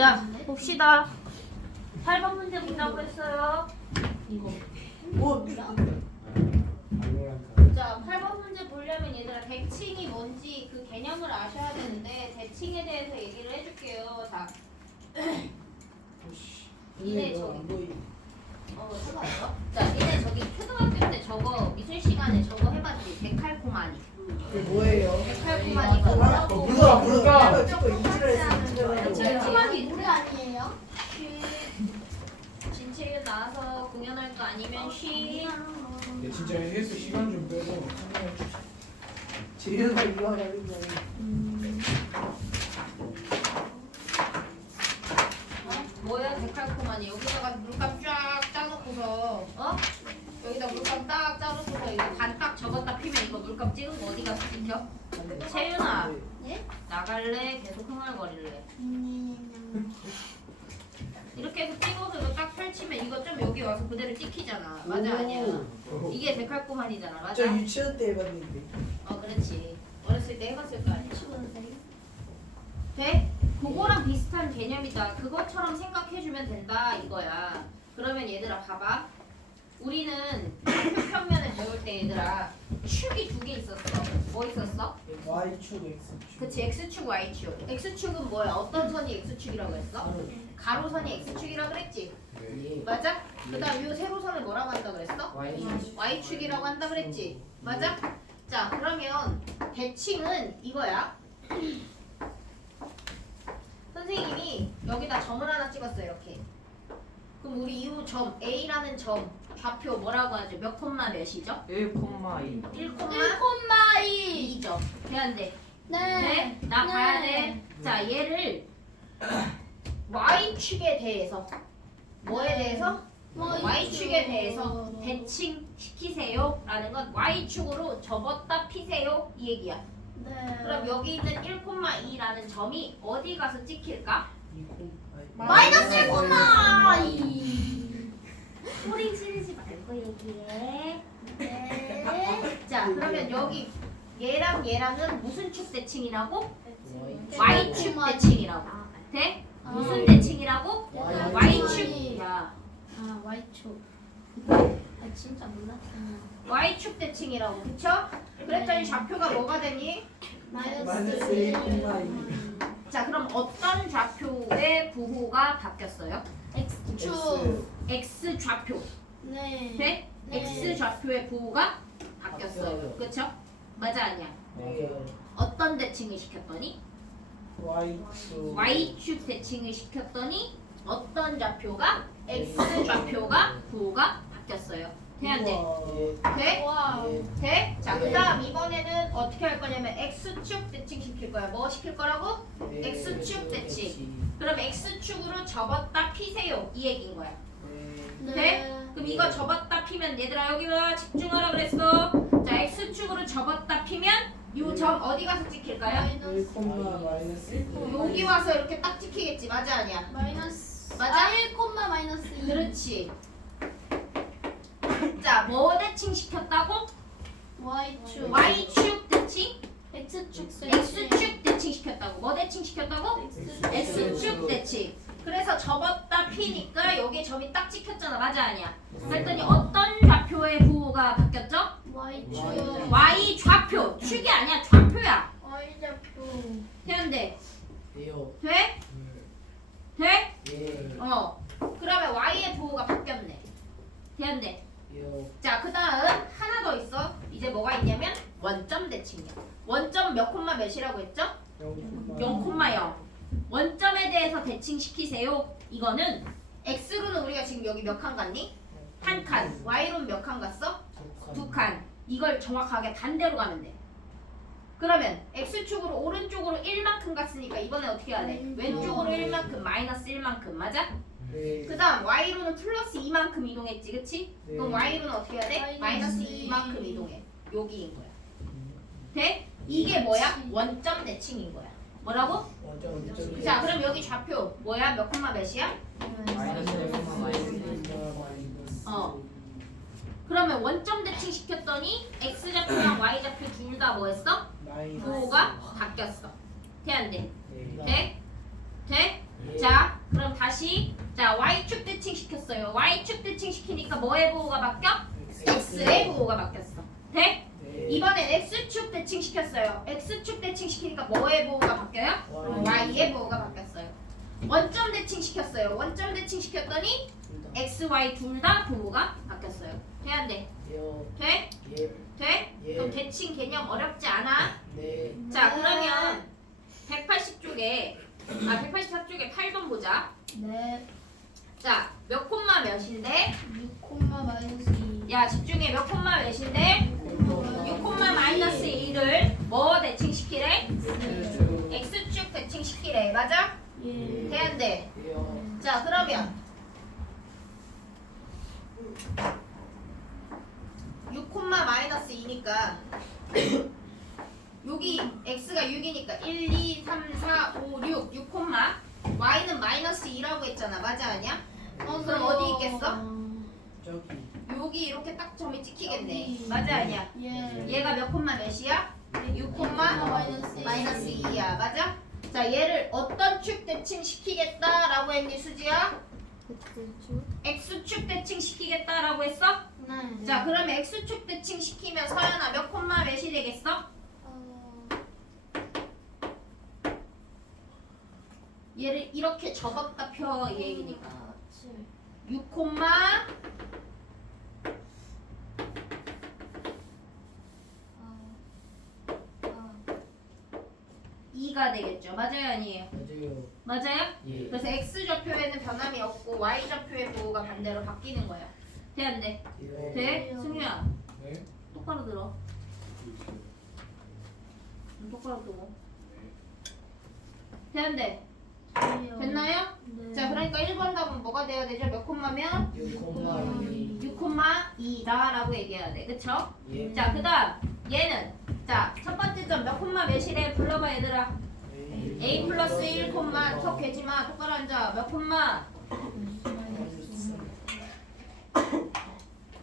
자, 봅시다. 8번 문제 본다고 했어요. 이거. 자, 8번 문제 보려면 얘들아 대칭이 뭔지 그 개념을 아셔야 되는데 대칭에 대해서 얘기를 해줄게요. 자, 니네 저기 해봐요. 자, 니네 저기 초등학교 때 저거 미술 시간에 저거 해봤지? 데칼코마니. 그게 뭐예요? 데칼코마니가 뭐라고? 물까? 데칼코마니 노래 아니에요? 진치를 나와서 공연할 거 아니면 쉬. 진짜 헬스 시간 좀 빼고 지혜가 이거 하는 거 뭐야 데칼코마니? 여기다가 물감 쫙 짜놓고서 여기다 물감 딱 짜놓고서 이거 반 딱 접었다 피면 이거 물감 찍은 거 어디 가서 찍혀? 채윤아 네? 나갈래? 계속 흥얼거릴래? 이렇게 해서 찍어서 이거 딱 펼치면 이거 좀 여기 와서 그대로 찍히잖아. 맞아 아니야? 이게 데칼코마니잖아. 맞아? 저 유치원 때 해봤는데. 그렇지. 어렸을 때 해봤을 거 아니야? 돼? 그거랑 비슷한 개념이다. 그것처럼 생각해주면 된다 이거야. 그러면 얘들아 봐봐. 우리는 평면을 배울 때 얘들아 축이 두 개 있었어. 뭐 있었어? Y축, X축. 그치 X축, Y축. X축은 뭐야? 어떤 선이 X축이라고 했어? 가로선이 X축이라고 그랬지? 맞아? 그 다음 요 세로선을 뭐라고 한다 그랬어? Y축이라고 한다 그랬지? 맞아? 자 그러면 대칭은 이거야. 선생님이 여기다 점을 하나 찍었어요 이렇게. 그럼 우리 이 점 A라는 점 좌표 뭐라고 하죠? 몇 콤마 몇이죠? 1,2 1,2점 돼야 안 돼? 네. 나 봐야 돼. 자 얘를 Y축에 대해서 뭐에 대해서? Y축에 대해서 대칭 시키세요 라는 건 Y축으로 접었다 피세요 이 얘기야. 네. 그럼 여기 있는 1,2라는 점이 어디 가서 찍힐까? 마이너스 1,2. 소리 지르지 말고 얘기해. 네. 자 그러면 여기 얘랑 얘랑은 무슨 축 대칭이라고? Y축 대칭이라고. 돼? 무슨 대칭이라고? Y축이야. 아, Y축. 진짜 몰랐어요. Y축 대칭이라고. 그쵸? 그랬더니 좌표가 뭐가 되니? 마이너스 1,2. 자 그럼 어떤 좌표의 부호가 바뀌었어요? X축. X 좌표. 네. 돼? 네. X 좌표의 부호가 바뀌었어요. 그쵸? 맞아 아니야? 어떤 대칭을 시켰더니? Y축. Y축 대칭을 시켰더니 어떤 좌표가? X 좌표가 부호가 바뀌었어요. 돼 안 돼? 돼? 와. 돼? 자 그다음 이번에는 어떻게 할 거냐면 X축 대칭 시킬 거야. 뭐 시킬 거라고? X축 대칭. 그럼 X축으로 접었다 피세요 이 얘기인 거야. 돼? 그럼 이거 접었다 피면 얘들아 여기 와 집중하라 그랬어. 자 X축으로 접었다 피면 요 점 어디 가서 찍힐까요? 1, 마이너스 여기 와서 이렇게 딱 찍히겠지. 맞아 아니야? 마이너스. 맞아? 1, 마이너스 2. 그렇지. 자 뭐 대칭 시켰다고? Y축. Y축 대칭? X축. X축 대칭 시켰다고. 뭐 대칭 시켰다고? X축 대칭. 그래서 접었다 피니까 여기에 점이 딱 찍혔잖아. 맞아 아니야? 그랬더니 어떤 좌표의 부호가 바뀌었죠? Y축. Y 좌표. 축이 아니야. 좌표야. Y좌표. 되는데 돼요. 돼? 돼? 예. 그러면 Y의 부호가 바뀌었네. 되는데 자 그 다음 하나 더 있어. 이제 뭐가 있냐면 원점 대칭이야. 원점 몇 콤마 몇이라고 했죠? 0,0. 원점에 대해서 대칭시키세요. 이거는 X로는 우리가 지금 여기 몇 칸 갔니? 한 칸. Y로는 몇 칸 갔어? 두 칸. 이걸 정확하게 반대로 가면 돼. 그러면 X축으로 오른쪽으로 1만큼 갔으니까 이번에 어떻게 해야 돼? 왼쪽으로 1만큼, 마이너스 1만큼. 맞아? 그 다음 Y로는 플러스 2만큼 이동했지. 그치? 그럼 Y로는 어떻게 해야 돼? 마이너스 2만큼 이동해. 여기인 거야. 돼? 이게 뭐야? 원점 대칭인 거야. 뭐라고? 자 그럼 여기 좌표 뭐야? 몇 콤마 몇이야? 그러면 원점 대칭 시켰더니 X좌표랑 Y좌표 둘 다 뭐 했어? 부호가 바뀌었어. 돼 안 돼? 돼? 돼? 예. 자 그럼 다시 자 y축 대칭 시켰어요. y축 대칭 시키니까 뭐의 부호가 바뀌어? x의 부호가 바뀌었어. 돼? 네. 이번엔 x축 대칭 시켰어요. x축 대칭 시키니까 뭐의 부호가 바뀌어요? y의 부호가 바뀌었어요. 원점 대칭 시켰어요. 원점 대칭 시켰더니 x, y 둘 다 부호가 바뀌었어요. 돼 안 돼? 요. 돼? 예. 돼? 예. 그럼 대칭 개념 어렵지 않아? 네. 자 그러면 180쪽에 184쪽에 8번 보자. 네. 자 몇 콤마 몇인데? 6, 마이너스 2. 야 집중해. 몇 콤마 몇인데? 6 콤마 마이너스 2를 뭐 대칭시키래? x축 대칭시키래. 맞아? 예. 돼 안 돼? 요. 자 그러면 6 콤마 마이너스 2니까 여기 x가 6이니까 1, 2, 3, 4, 5, 6 콤마 y는 마이너스 2라고 했잖아. 맞아 아니야? 그럼 어디 있겠어? 저기. 여기 이렇게 딱 점이 찍히겠네. 여기. 맞아 아니야? 예. 얘가 몇 콤마 몇이야? 6 콤마 마이너스 2야. 맞아? 자 얘를 어떤 축 대칭 시키겠다라고 했니 수지야? x축 대칭 시키겠다라고 했어? 네. 자 그러면 x축 대칭 시키면 서연아 몇 콤마 몇이 되겠어? 얘를 이렇게 접었다 펴 이 얘기니까 6 콤마 2가 되겠죠. 맞아요 아니에요? 맞아요. 맞아요? 예. 그래서 x좌표에는 변함이 없고 y좌표의 부호가 반대로 바뀌는 거야. 돼 안 돼? 예. 돼? 승유야 네. 똑바로 들어. 똑바로 들어. 돼 안 돼? 됐나요? 네. 자 그러니까 1번 답은 뭐가 돼야 되죠? 몇 콤마면? 6,2. 6,2다라고 얘기해야 돼. 그쵸? 예. 자 그 다음 얘는 자 첫 번째 점 몇 콤마 몇이래? 불러봐 얘들아. a 플러스 1 콤마 턱 개지마. 똑바로 앉아. 몇 콤마?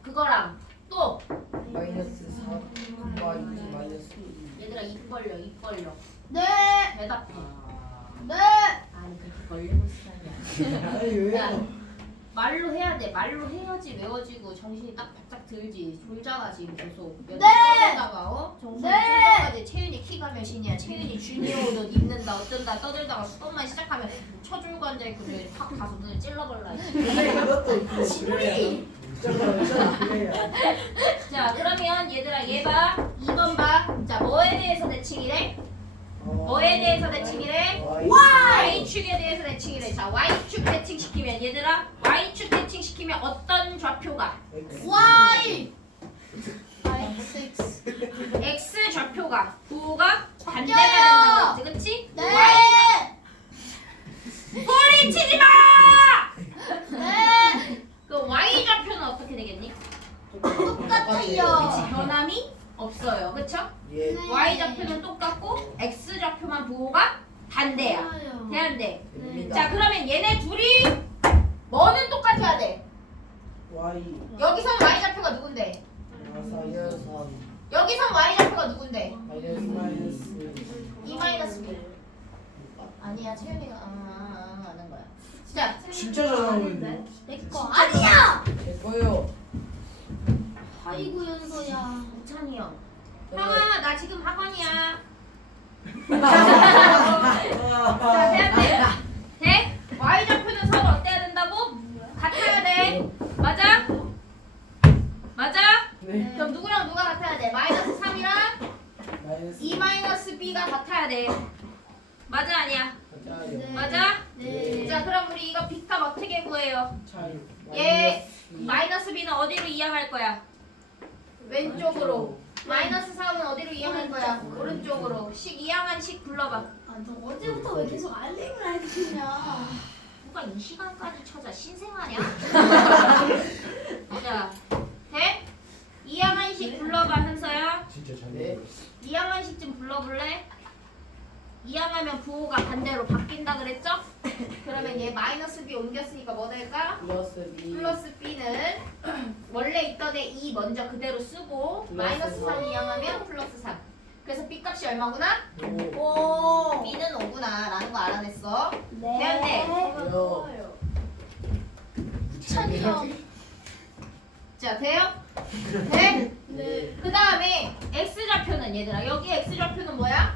그거랑 또 마이너스 4, 마이너스 2. 얘들아 입 벌려 입 벌려. 네. 대답해. 네. 아니 그렇게 벌리고 있으냐. 아니 왜요? 말로 해야 돼. 말로 해야지 외워지고 정신이 딱 바짝 들지. 졸잖아 지금 계속. 네. 떠들다가 정신이 네. 쫄다가지. 채윤이 키가 몇이냐. 채윤이 주니어 옷 입는다 어쩐다 떠들다가 수업만 시작하면 쳐줄고 앉아있고 탁 가서 눈을 찔러버려. 근데 그것도 있고 지구리. 그래야. 자 그러면 얘들아 얘 봐. 2번 봐. 자 뭐에 대해서 대칭이래? 뭐에 대해서 대칭이래? y축에 대해서 대칭이래. 자 y축 대칭 시키면 얘들아 y축 대칭 시키면 어떤 좌표가? Y. x 좌표가 부호가 반대가 바뀌어요. 된다고 했지, 그치? 네. 소리 치지 마! 네. 그럼 y 좌표는 어떻게 되겠니? 똑같아요. 변함이 없어요, 그쵸? 예. 네. y 좌표는 똑같고 x 좌표만 부호가 반대야. 돼 안 돼? 됩니다. 자 그러면 얘네 둘이 뭐는 똑같아야 돼? Y. 여기선 y 좌표가 누군데? 마이너스 3. 여기선 y 좌표가 누군데? 마이너스 2 마이너스 b. 아니야 채윤이가 아는 거야. 자 진짜 잘하는데. 내거 아니야. 제 거요. 아이고 연서야. 우찬이 형. 형아 나 지금 학원이야. 자 돼야 돼. 돼? y 좌표는 서로 어때야 된다고? 같아야 돼. 맞아? 맞아? 네. 그럼 누구랑 누가 같아야 돼? 마이너스 3이랑 마이너스 2 마이너스 b가 같아야 돼. 맞아 아니야? 맞아요. 맞아? 네. 자 그럼 우리 이거 빅값 어떻게 구해요? 차이. 얘 마이너스 b는 어디로 이항할 거야? 왼쪽으로. 마이너스 3은 어디로 이항할 거야? 오른쪽으로. 식 이항한 식 불러봐. 너 어제부터 왜 계속 알림을 해주냐? 누가 이 시간까지 찾아 신생아냐? 자, 돼? 이항한 식 불러봐 현서야. 진짜 네. 잘해. 이항한 식 좀 불러볼래? 이항하면 부호가 반대로 바뀐다 그랬죠? 그러면 얘 마이너스 b 옮겼으니까 뭐 될까? 플러스 B. 플러스 b는 원래 있던 애 2 먼저 그대로 쓰고 플러스 마이너스 3 원. 이항하면 플러스 3. 그래서 B 값이 얼마구나? 오. B는 5구나 라는 거 알아냈어. 네. 대한대. 천이요. 자 돼요? 네? 네. 그 다음에 X좌표는 얘들아 여기 X좌표는 뭐야?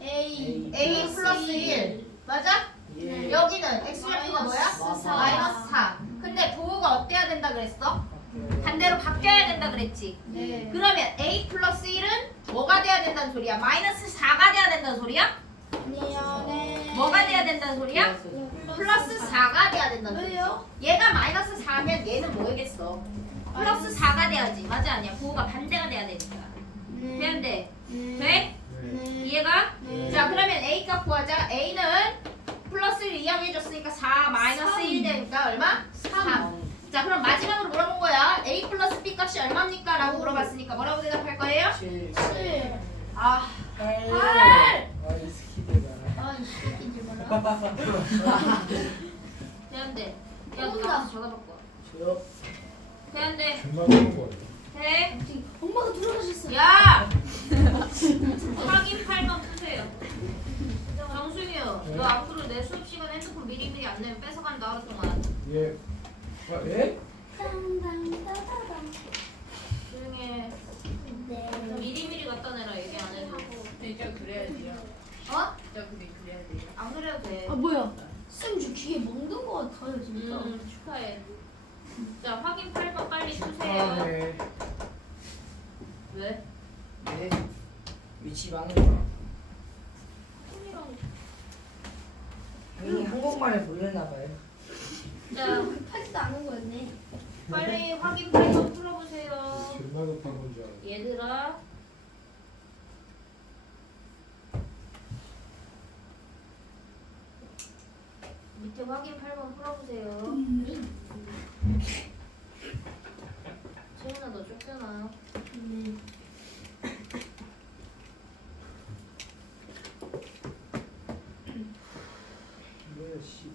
A. A 플러스 1 맞아? 예. 여기는 X좌표가 뭐야? 마이너스 사. 마이너스 4. 근데 부호가 어때야 된다 그랬어? 반대로 바뀌어야 된다 그랬지. 네. 그러면 A 플러스 1은 뭐가 돼야 된다는 소리야? 마이너스 4가 돼야 된다는 소리야? 아니요. 네. 뭐가 돼야 된다는 소리야? 플러스 4가 돼야 된다는 소리야. 왜요? 얘가 마이너스 4면 얘는 뭐겠어? 플러스 4가 돼야지. 맞아 아니야? 부호가 반대가 돼야 되니까. 돼안돼? 돼? 네. 이해가? 네. 자 그러면 A 값 구하자. A는 플러스를 이항해줬으니까 4 마이너스 1 되니까 얼마? 3. 자 그럼 마지막으로 물어본 거야. A 플러스 B 값이 얼마입니까? 라고 물어봤으니까 뭐라고 대답할 거예요? 7 7. 아 8 스키드가 아, 이 새끼들 봐라. 돼안돼. 야 너 혼자. 나와서 전화 바꿔. 저 돼안돼. 정말 좋은 거예요. 돼. 엄마가 돌아가셨어. 야! 확인 8번 푸세요. 정수미요. 너 앞으로 내 수업 시간 핸드폰 미리미리 안 내면 뺏어간다 하루 동안. 예. 아, 예? 땅땅따다당. 조용히 해. 네. 미리미리 갖다 내라 얘기 안 해도. 진짜 그래야 돼요. 어? 진짜 그래야 돼요. 안 그래도 돼. 아 뭐야? 쌤 저 귀에 먹는 거 같아요 진짜. 축하해. 자 확인 8번 빨리 푸세요. 아, 네. 왜? 네. 위치 망해. 손이랑. 형이 한국말을 모르나 봐요. 자 급하지도 않은 거였네. 빨리 확인 8번 풀어보세요. 존나 급한 건 줄 알았어. 얘들아. 밑에 확인 8번 풀어보세요. 채은아 너 쫓겨나. 네. 뭐야 씨.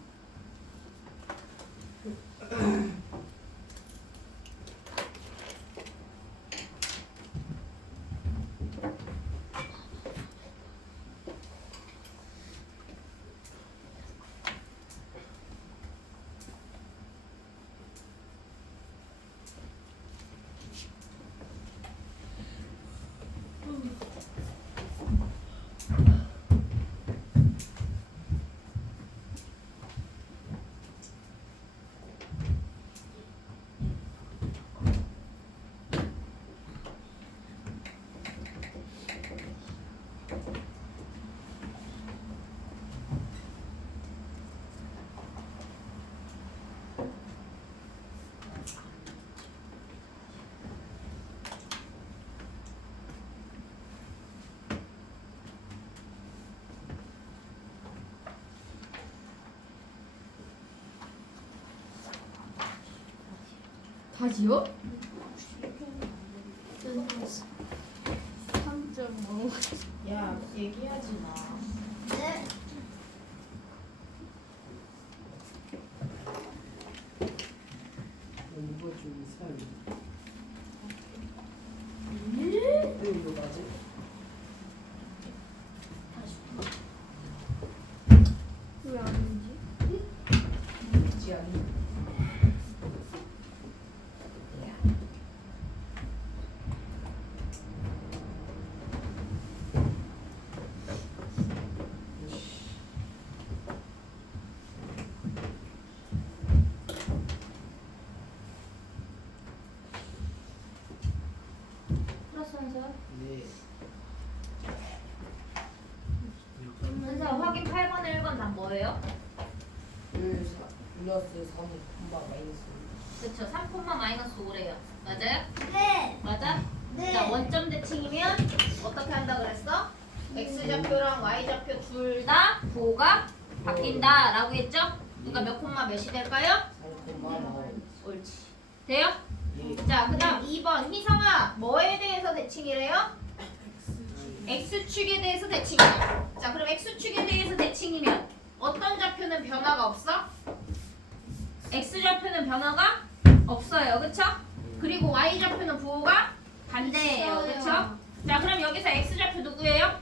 다지요? 3.5. 야, 얘기하지 마. 네. 이거 좀 이상해. 네? 왜 이거 맞지? 왜 아닌지? 있지 않니? 플러스 한사. 네. 한사 확인 8번에 1번 다 뭐예요? 플러스 3 콤마 마이너스. 그쵸 3 마이너스 5래요. 맞아요? 네. 맞아? 네. 자 원점 대칭이면 어떻게 한다 그랬어? X좌표랑 Y좌표 둘 다 부호가 바뀐다 라고 했죠? 그러니까 몇 콤마 몇이 될까요? 3 콤마 마오. 옳지. 돼요? 예. 자 그 다음 2번 희성아 뭐에 대해서 대칭이래요? X축에 대해서 대칭이에요. 자 그럼 X축에 대해서 대칭이면 어떤 좌표는 변화가 없어? X좌표는 변화가 없어요. 그쵸? 그리고 Y좌표는 부호가 반대예요. 있어요. 그쵸? 자 그럼 여기서 x좌표 누구예요?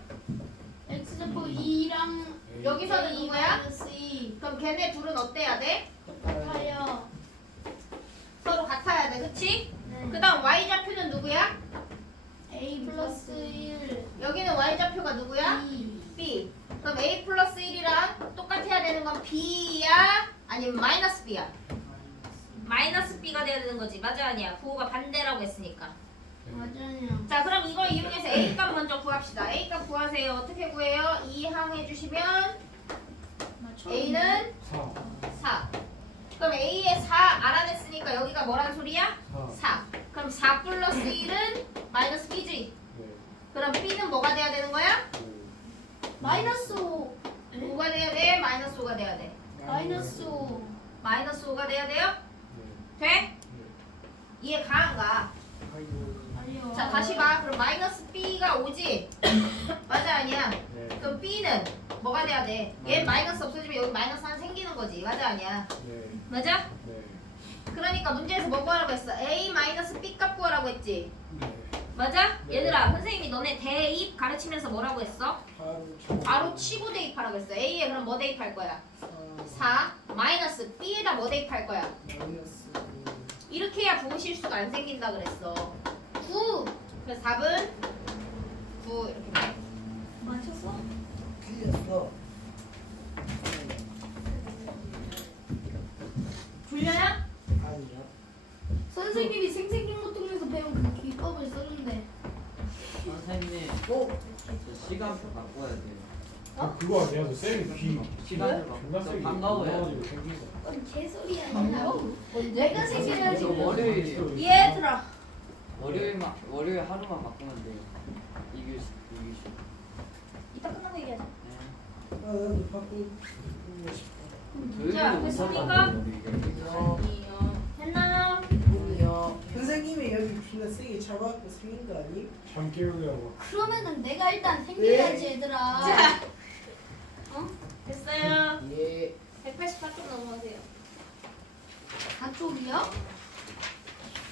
X좌표 2랑 여기서는 누구야? C 그럼 걔네 둘은 어때야 돼? 같아요. 서로 같아야 돼 그치? 네. 그 다음 y좌표는 누구야? A 플러스 1 여기는 y좌표가 누구야? B b. 그럼 a 플러스 1이랑 똑같아야 되는 건 b야? 아니면 마이너스 b야? 마이너스 b가 돼야 되는 거지 맞아 아니야? 부호가 반대라고 했으니까. 맞아요. 자 그럼 이걸 이용해서 a 값 먼저 구합시다. a 값 구하세요. 어떻게 구해요? 2항 해주시면 a는 4. 4. 그럼 a의 4 알아냈으니까 여기가 뭐란 소리야? 4. 4. 그럼 4 플러스 1은 마이너스 b지. 네. 그럼 b는 뭐가 돼야 되는 거야? 마이너스 5 뭐가 돼야 돼? 마이너스 5가 돼야 돼. 마이너스 5 마이너스 5가 돼야 돼요? 네. 돼? 이해 가 안 가? 아니요. 자 다시 봐. 그럼 마이너스 b가 5지? 맞아 아니야? 네. 그럼 b는 뭐가 돼야 돼? 얘 마이너스 없어지면 여기 마이너스 하나 생기는 거지. 맞아 아니야? 네. 맞아? 네. 그러니까 문제에서 뭐 구하라고 했어? a 마이너스 b 값 구하라고 했지? 네. 맞아? 네. 얘들아 선생님이 너네 대입 가르치면서 뭐라고 했어? 바로 바로 치고 대입하라고 했어. a에 그럼 뭐 대입할 거야? 4 마이너스 b에다 뭐 대입할 거야? 마이너스 이렇게 해야 부호 실수가 안 생긴다 그랬어. 9 그래서 답은 9 이렇게 돼. 맞췄어? 틀렸어. 불려야? 아니야. 선생님이 생생경고 통해서 배운 그 기법을 썼는데 선생님, 어? 저 시간표 바꿔야 돼요. 그거 아니야? 저 쌤이 귀 시간을 존나 바꿔. 세게 반가워요. 나와가지고 생긴 거. 그건 개소리야. 내가 생겨야지. 저 월요일 얘들아 월요일 하루만 바꾸면 돼요. 2교시. 이따 끝나고 얘기하자. 네. 아, 나도 바꾸고 싶어. 자, 토요일도 못 됐습니까? 살았는데 아니요. 아니요. 했나요? 아니요. 선생님이 여기 존나 세게 잡아갖고 생긴 거 아니? 잠 깨우려고. 그러면은 내가 일단 생겨야지 얘들아. 자, 어? 됐어요. 예. 184쪽 넘어가세요. 가쪽이요?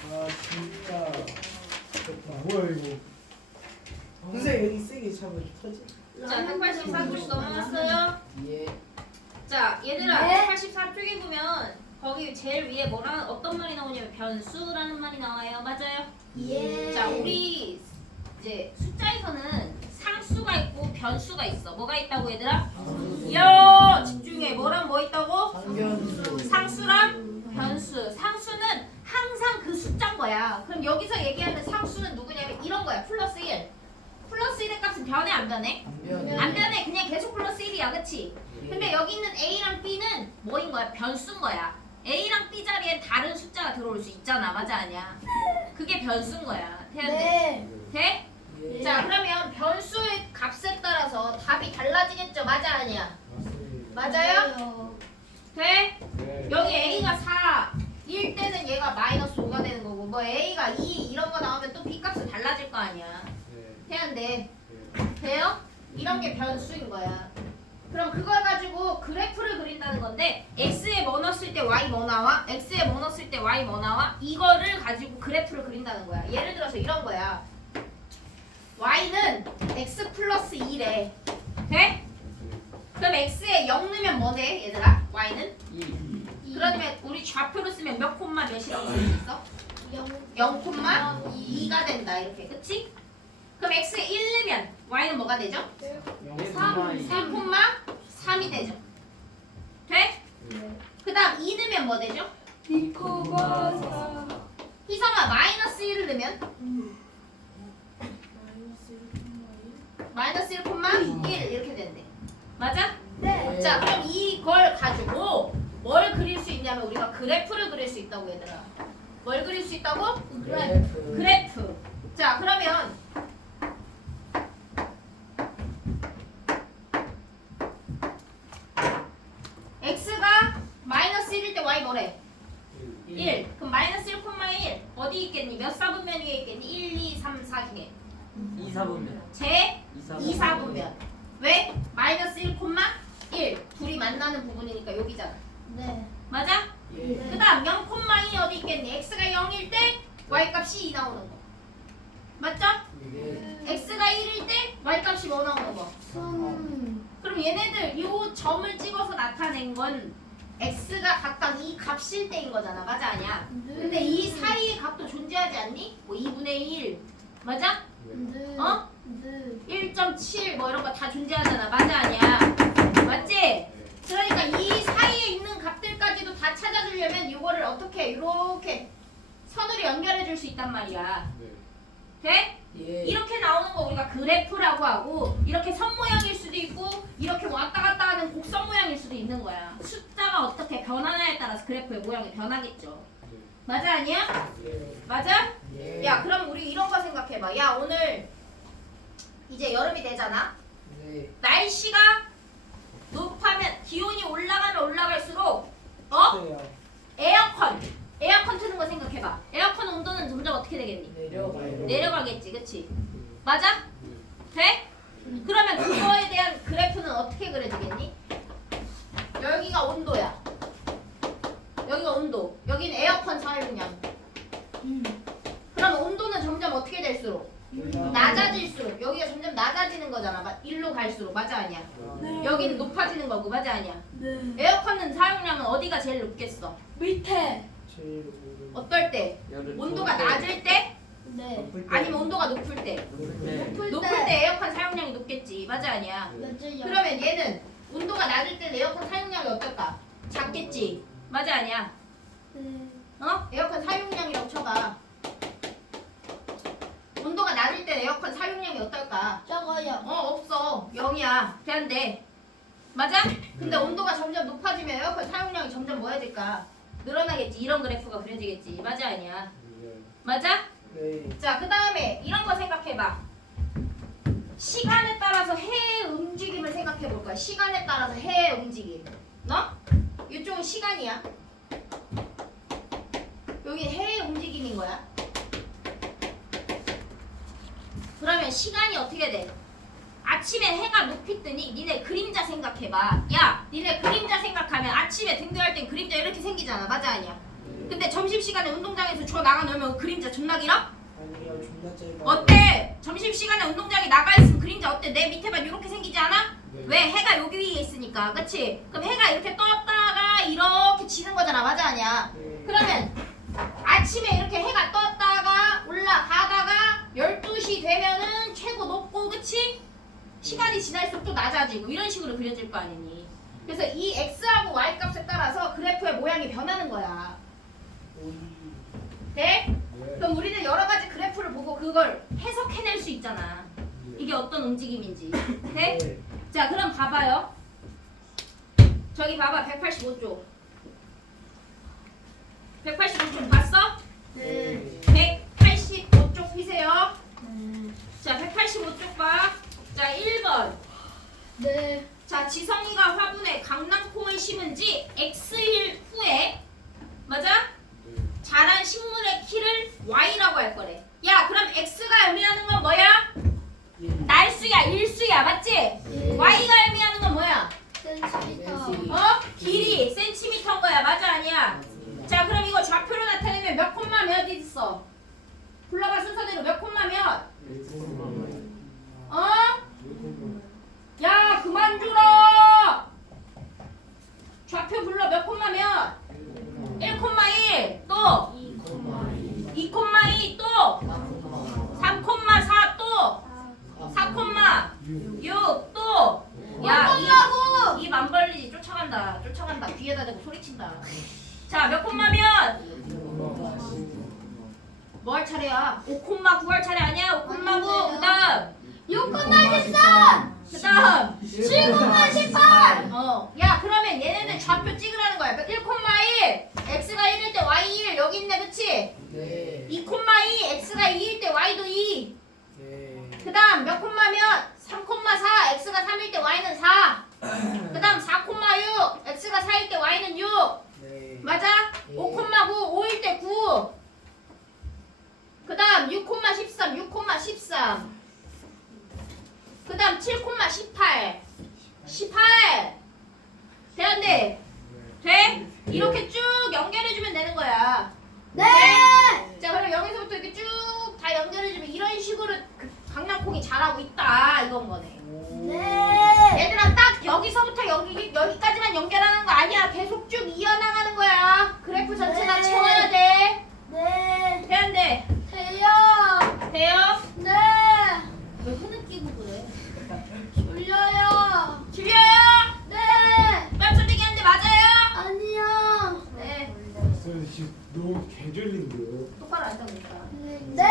아 진짜. 뭐야 이거? 선생님 여기 세게 잡으면 터지? 자, 184쪽 넘어갔어요. 예. 자, 얘들아, 네. 184쪽에 보면 거기 제일 위에 뭐라 어떤 말이 나오냐면 변수라는 말이 나와요. 맞아요? 예. 자, 우리 이제 숫자에서는 상수가 있고 변수가 있어. 뭐가 있다고 얘들아? 야, 집중해. 뭐랑 뭐 있다고? 상변수. 상수랑 변수. 상수는 항상 그 숫자인 거야. 그럼 여기서 얘기하는 상수는 누구냐면 이런 거야. 플러스 1. 플러스 1의 값은 변해 안 변해? 상변. 안 변해. 그냥 계속 플러스 1이야. 그치? 근데 여기 있는 A랑 B는 뭐인 거야? 변수인 거야. A랑 B 자리에 다른 숫자가 들어올 수 있잖아. 맞아 아니야? 그게 변수인 거야. 돼야 돼? 네. 돼? 예. 자 그러면 변수의 값에 따라서 답이 달라지겠죠? 맞아 아니야? 맞습니다. 맞아요? 돼? 네. 여기 A가 4일 때는 얘가 마이너스 5가 되는 거고 뭐 A가 2 이런 거 나오면 또 B 값은 달라질 거 아니야. 네. 돼 안 돼? 네. 돼요? 이런 게 변수인 거야. 그럼 그걸 가지고 그래프를 그린다는 건데 x에 뭐 넣었을 때 y 뭐 나와? x에 뭐 넣었을 때 y 뭐 나와? 이거를 가지고 그래프를 그린다는 거야. 예를 들어서 이런 거야. y는 x 플러스 2래. 돼? 그럼 x에 0 넣으면 뭐 돼? 얘들아? y는? 2. 그러면 우리 좌표로 쓰면 몇 콤마 몇이라고 쓸 수 있어? 0 콤마 2가 된다. 이렇게. 그치? 그럼 x에 1 넣으면 y는 뭐가 되죠? 3 콤마 3이 되죠. 돼? 그 다음 2 넣으면 뭐 되죠? 비코바사. 희성아 마이너스 1을 넣으면 마이너스 1 콤마 1 이렇게 된대. 맞아? 네. 자 그럼 이걸 가지고 뭘 그릴 수 있냐면 우리가 그래프를 그릴 수 있다고 얘들아. 뭘 그릴 수 있다고? 그래프. 그래프. 자 그러면 x가 마이너스 1일 때 y 뭐래? 1. 그럼 마이너스 1, 1 어디 있겠니? 몇 사분면 위에 있겠니? 1, 2, 3, 4 중에 2, 4분면. 제 2, 4분면. 왜? 마이너스 1, 1 둘이 만나는 부분이니까 여기잖아. 네. 맞아? 예. 그 다음 0, 2 어디 있겠니? x가 0일 때 y 값이 2 나오는 거. 맞죠? 예. x가 1일 때 y값이 뭐 나오는 거? 3. 그럼 얘네들 이 점을 찍어서 나타낸 건 x가 각각 이 값일 때인 거잖아. 맞아 아니야? 근데 이 사이의 값도 존재하지 않니? 뭐 2분의 1 맞아? 네. 어? 네. 1.7 뭐 이런 거 다 존재하잖아. 맞아 아니야? 맞지? 그러니까 이 사이에 있는 값들까지도 다 찾아주려면 이거를 어떻게 이렇게 선으로 연결해 줄 수 있단 말이야. 돼? 예. 이렇게 나오는 거 우리가 그래프라고 하고 이렇게 선 모양일 수도 있고 이렇게 왔다 갔다 하는 곡선 모양일 수도 있는 거야. 숫자가 어떻게 변하냐에 따라서 그래프의 모양이 변하겠죠. 맞아 아니야? 맞아? 예. 야 그럼 우리 이런 거 생각해봐. 야 오늘 이제 여름이 되잖아. 네. 날씨가 높아면 기온이 올라가면 올라갈수록 어? 있어요. 에어컨 트는 거 생각해봐. 에어컨 온도는 점점 어떻게 되겠니? 내려가요. 내려가겠지, 그치? 맞아? 돼? 그러면 그거에 대한 그래프는 어떻게 그려지겠니? 여기가 온도야. 여기가 온도. 여기는 에어컨 사용량. 그럼 온도는 점점 어떻게 될수록? 낮아질수록. 여기가 점점 낮아지는 거잖아. 일로 갈수록. 맞아 아니야? 여기는 높아지는 거고. 맞아 아니야? 네. 에어컨은 사용량은 어디가 제일 높겠어? 밑에. 제일 어떨 때? 여름 온도가 좋을 때. 낮을 때? 네. 높을 때. 아니면 온도가 높을 때? 네. 높을 때 에어컨 사용량이 높겠지. 맞아 아니야? 맞아요. 그러면 얘는 온도가 낮을 때 에어컨 사용량이 어떨까? 작겠지. 맞아 아니야? 네. 어? 에어컨 사용량이라고 쳐봐. 온도가 낮을 때 에어컨 사용량이 어떨까? 적어요. 없어. 0이야. 돼안돼. 맞아? 근데 온도가 점점 높아지면 에어컨 사용량이 점점 뭐 해질까? 늘어나겠지. 이런 그래프가 그려지겠지. 맞아 아니야? 맞아? 네. 자, 그 다음에 이런 거 생각해봐. 시간에 따라서 해의 움직임을 생각해 볼 거야. 시간에 따라서 해의 움직임. 너? 이쪽은 시간이야. 여기 해의 움직임인 거야. 그러면 시간이 어떻게 돼? 아침에 해가 높이 뜨니 니네 그림자 생각해봐. 야, 니네 그림자 생각하면 아침에 등교할 땐 그림자 이렇게 생기잖아. 맞아 아니야? 근데 점심시간에 운동장에서 줘 나가 놓으면 그림자 존나 길어? 아니요, 존나 짧아. 어때? 점심시간에 운동장에 나가있으면 그림자 어때? 내 밑에만 이렇게 생기지 않아? 네. 왜? 해가 여기 위에 있으니까. 그치? 그럼 해가 이렇게 떴다가 이렇게 지는 거잖아. 맞아 아니야? 네. 그러면 아침에 이렇게 해가 떴다가 올라가다가 12시 되면은 최고 높고 그치? 시간이 지날수록 또 낮아지고 이런 식으로 그려질 거 아니니. 그래서 이 x하고 y 값에 따라서 그래프의 모양이 변하는 거야. 오이. 돼? 그럼 우리는 여러 가지 그래프를 보고 그걸 해석해낼 수 있잖아. 이게 어떤 움직임인지. 돼? 네. 자, 그럼 봐봐요. 저기 봐봐. 185쪽. 185쪽 봤어? 네. 185쪽 피세요. 네. 자, 185쪽 봐. 자, 1번. 네. 자, 지성이가 화분에 강낭콩을 심은 지 X일 후에 맞아? 자란 식물의 키를 Y라고 할 거래. 야, 그럼 X가 의미하는 건 뭐야? 날수야, 일수야. 맞지? Y가 의미하는 건 뭐야? 센티미터. 길이, 센티미터인 거야. 맞아 아니야? 자, 그럼 이거 좌표로 나타내면 몇 콤마 몇 있어? 불러봐 순서대로 몇 콤마 몇? 야, 그만 줘라! 좌표 불러 몇 콤마 몇? 1,1 또 2,2 또 3,4 또 4,6 또 야, 입안 벌리지. 쫓아간다. 귀에다 대고 소리친다. 자, 몇 콤마 몇? 뭐 할 차례야? 5,9 할 차례 아니야? 5,9 그다음 6,13. 그다음 7,18. 야, 그러면 얘네들 좌표 찍으라는 거야. 1,1 x가 1일 때 y 1 여기 있네. 그치? 네. 2,2 x가 2일 때 y도 2. 네. 그 다음 몇 콤마 몇? 3,4 x가 3일 때 y는 4. 그 다음 4,6 x가 4일 때 y는 6. 네. 맞아? 네. 5,9 5일 때 9. 그 다음 6,13 6,13. 그 다음 7,18 18. 돼 안 돼? 돼? 이렇게 쭉 연결해주면 되는 거야. 네. 자, 그럼 여기서부터 이렇게 쭉 다 연결해주면 이런 식으로 이동이 잘하고 있다 이건 거네. 네. 얘들아 딱 여기서부터 여기까지만 연결하는 거 아니야. 계속 쭉 이어나가는 거야. 그래프 전체 다 네. 채워야 돼. 네. 돼 안 돼? 돼요. 돼요? 네. 왜 흐느끼고 그래? 졸려요. 줄여요? 네. 뺨 소리기 하는데 맞아요? 아니요. 네. 쌤 지금 너무 개졸린데요. 똑바로 앉아보니까. 네.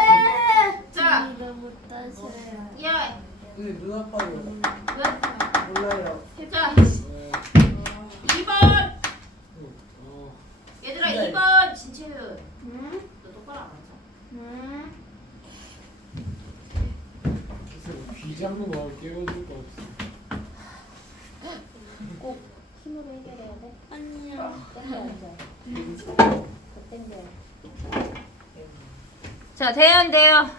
자. 이거 못하세요. 야, 근데 눈 아파요. 왜? 몰라요. 자, 2번. 얘들아 네. 2번 진채윤. 너 똑바로 안 앉아. 쌤 귀장로 마을 깨워줄 거 없어. 꼭 힘으로 해결해야 돼. 아니요. 자, 돼요, 돼요?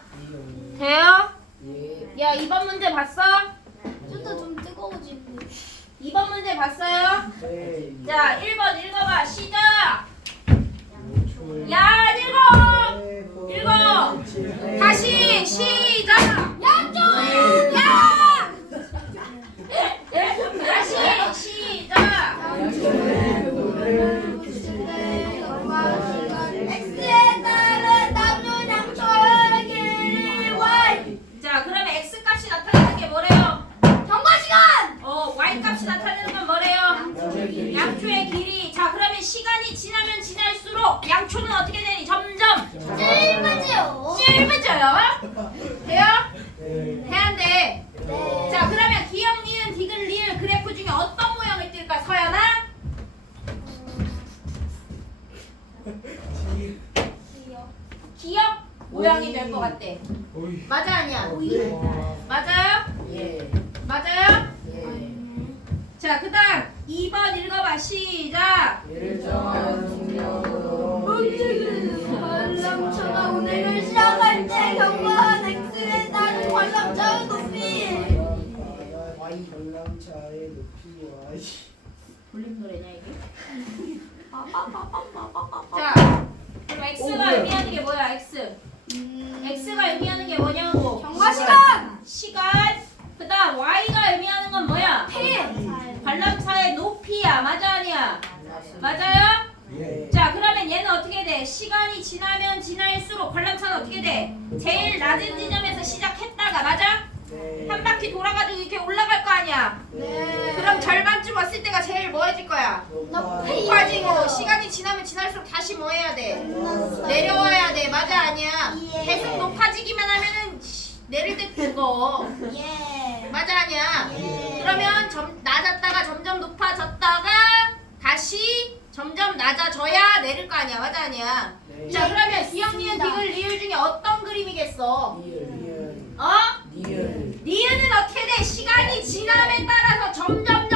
돼요? 예. 야, 2번 문제 봤어? 저도 좀 뜨거워지는데. 2번 문제 봤어요? 네. 자, 1번 읽어봐. 시작! 초 야, 읽어! 읽어! 다시 시작! 양쪽! 야! 다시 시작! X에 따른 남녀 양초의 길 Y. 자, 그러면 x 값이 나타내는 게 뭐래요? 경과 시간. y 값이 나타내는 건 뭐래요? 양초의 길이. 자, 그러면 시간이 지나면 지날수록 양초는 어떻게 되니? 점점 짧아지요. 짧아져요. 돼요? 네. 돼 안 돼? 네. 자, 그러면 기역, 니은, 디귿, 리을 그래프 중에 어떤 모양을 띌까? 서연아? 기역 모양이 될 것 같대. 어이. 맞아 아니야? 와. 맞아요? 예. 맞아요? 예. 자, 그 다음 2번 읽어봐. 시작. 일정한 숙명으로 관람차가 운행을 시작할 때 경과한 X에 따른 관람차의 높이. Y 관람차의 높이 Y. 볼륨 노래냐 이게? 빠빠빠빠빠빠빠. 자, 그럼 X가 뭐야? 의미하는 게 뭐야? X. X가 의미하는 게 뭐냐고? 경과 시간. 시간. 그 다음 Y가 의미하는 건 뭐야? 관람차의 높이야. 맞아 아니야? 맞아요? 예. 자, 그러면 얘는 어떻게 돼? 시간이 지나면 지날수록 관람차는 어떻게 돼? 제일 낮은 지점에서 시작했다가 맞아? 네. 한 바퀴 돌아가지고 이렇게 올라갈 거 아니야? 네. 그럼 절반쯤 왔을 때가 제일 뭐해질 거야? 높아지고 시간이 지나면 지날수록 다시 뭐 해야 돼? 내려와야 돼. 맞아 아니야? 예. 계속 높아지기만 하면은 내릴 때 죽어. 예. 맞아 아니야? 예. 그러면 낮았다가 점점 높아졌다가 다시 점점 낮아져야 내릴 거 아니야. 맞아 아니야? 네. 자, 그러면 기역, 니은, 디귿, 리을 중에 어떤 그림이겠어? 니은. 어? 니은. 니은은 어떻게 돼? 시간이 지남에 따라서 점점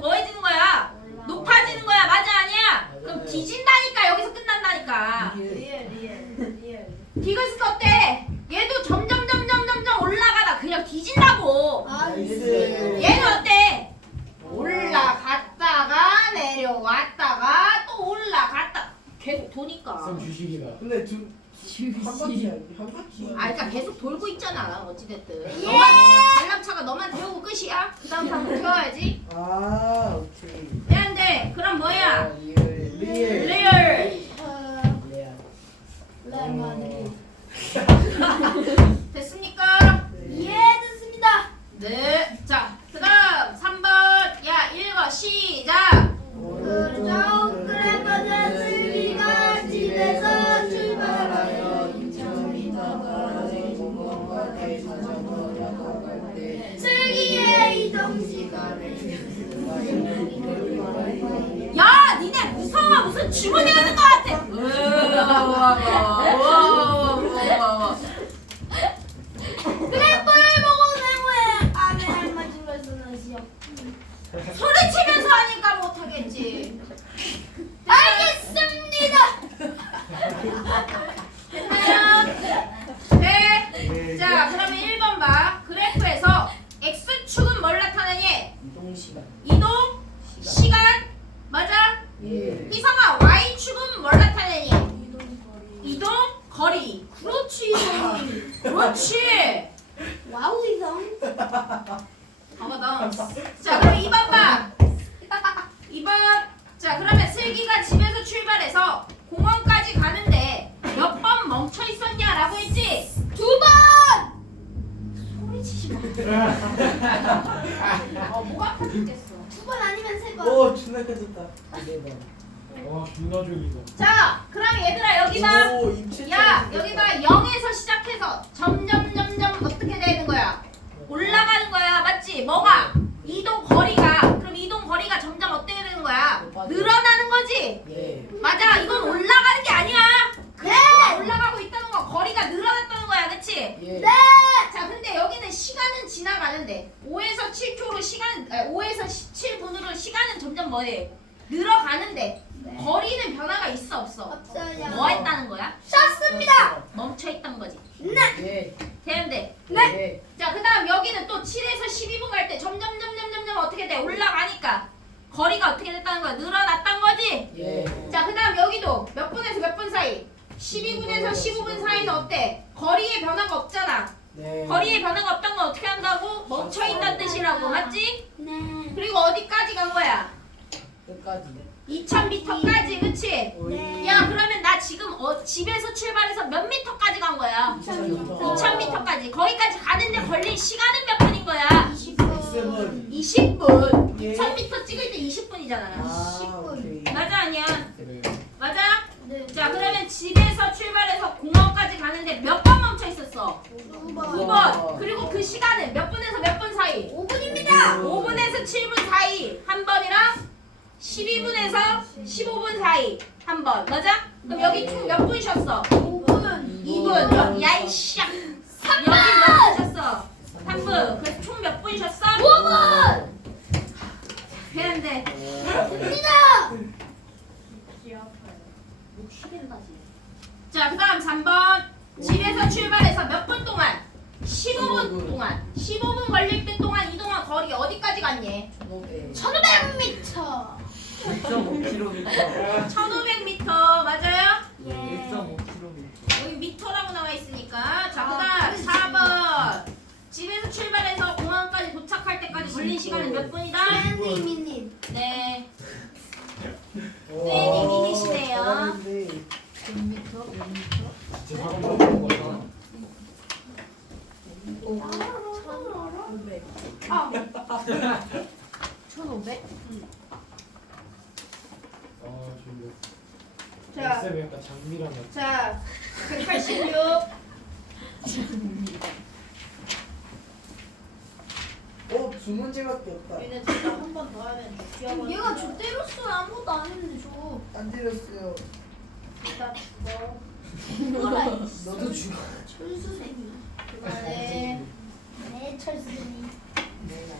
뭐해지는 거야? 높아지는 거야. 맞아 아니야? 그럼 뒤진다니까. 여기서 끝난다니까. 니은. 디귿은 어때? 얘도 점점 올라가다 그냥 뒤진다고. 나이스. 얘는 어때? 올라갔다가 내려왔다가 또 올라갔다. 계속 도니까. 쌤 주식이다. 근데 한 바퀴 한 바퀴. 아, 그러니까 계속 돌고 있잖아. 어찌됐든. 예. 관람차가 너만 태우고 끝이야. 그 다음 사람 태워야지. 아 오케이. 얘한테 그럼 뭐야? 리을. 리을. 리얼. 리을. 레몬이. 됐습니까? 예, 됐습니다. 네. 자, 그 다음 3번. 야, 읽어. 시작. 그정 그래프는 슬기가 집에서 출발하여 슬기의 이동 시간을. 야, 니네 무서워. 무슨 주문해오는 것 같아. 그래프를 보고 내후에 안에 알맞은 것은 하시오. 소리치면서 하니까 못하겠지. 알겠습니다. 됐나요? 네. 자, 그러면 1번 봐. 그래프에서 X축은 뭘 나타내니? 이동 시간. 이동, 시간, 맞아? 예. 희성아, Y축은 뭘 나타내니? 이동, 거리. 그렇지. 그렇지. 봐봐 자 그럼 2번 봐 2번 자 그러면 슬기가 집에서 출발해서 공원까지 가는데 몇 번 멈춰 있었냐라고 했지? 2번! 소리 치지 마 목 아파 죽겠어 2번 아니면 3번. 오 존나 커졌다. 와 존나 졸리다. 자 그럼 얘들아 여기 봐 오 입체. 야 여기 봐 0에서 시작해서 점점 어떻게 되는 거야? 올라가는 거야 맞지? 뭐가? 이동 거리가 그럼 이동 거리가 점점 어떻게 되는 거야? 늘어나는 거지? 네. 맞아 이건 올라가는 게 아니야 그냥 올라가고 있다는 건 거리가 늘어났다는 거야 그치? 예. 자 근데 여기는 시간은 지나가는데 5에서 7초로 시간 5에서 7분으로 시간은 점점 뭐해? 늘어가는데 거리는 변화가 있어 없어? 없어요. 뭐 했다는 거야? 셨습니다. 멈춰 있던 거지 예. 되는데 네. 자 그 다음 여기는 또 7에서 12분 갈 때 점점 어떻게 돼? 올라가니까 거리가 어떻게 됐다는 거야? 늘어났단 거지? 예. 자 그 다음 여기도 몇 분에서 몇 분 사이? 12분에서 15분 사이는 어때? 거리의 변화가 없잖아 네. 거리의 변화가 없던 건 어떻게 한다고? 멈춰 있다는 뜻이라고 맞지? 네. 그리고 어디까지 간 거야? 끝까지. 2000m까지 그치? 네. 야 그러면 나 지금 집에서 출발해서 몇 미터까지 간 거야? 2000m까지 거기까지 가는데 걸린 시간은 몇 분인 거야? 20분. 20분 예. 1000m 찍을 때 20분이잖아 아 오케이. 맞아 아니야? 그래. 맞아? 네. 자 그러면 집에서 출발해서 공원까지 가는데 몇 번 멈춰 있었어? 2번. 2번 그리고 그 시간은 몇 분에서 몇 분 사이? 5분입니다. 5분에서 7분 사이 한 번이랑 12분에서 15분 사이 한 번 맞아? 그럼 여기 총 몇 분 쉬었어? 5분. 2분 야이씨 여기 몇 분 쉬었어? 3분 그래서 총 몇 분 쉬었어? 5분. 되는데 됩니다. 귀 아파요. 자, 그 다음 3번. 집에서 출발해서 몇 분 동안? 15분 동안. 15분 걸릴 때 동안 이동한 거리 어디까지 갔니? 1500m. 1.5km. 1500m. 맞아요? 예. 1.5km. 여기 미터라고 나와 있으니까. 자, 그 다음 4번. 집에서 출발해서 공항까지 도착할 때까지 걸린 시간은 몇 분이다? 20 minutes. 네. 네, 미니시네요. 진짜 사람 먹는 거야. 아, 1500? 아 졸려. 자. 쌤 약간 장미랑 같이. 자, 186. 두 문제밖에 없다. 얘는 진짜 한 번 더 하면 귀여워. 얘가 저 때렸어요. 아무것도 안 했는데 저. 안 때렸어요. 일단 죽어. 그거라. 너도 죽어. 철수생이. 그만해. 네, 철수생이. 네, 안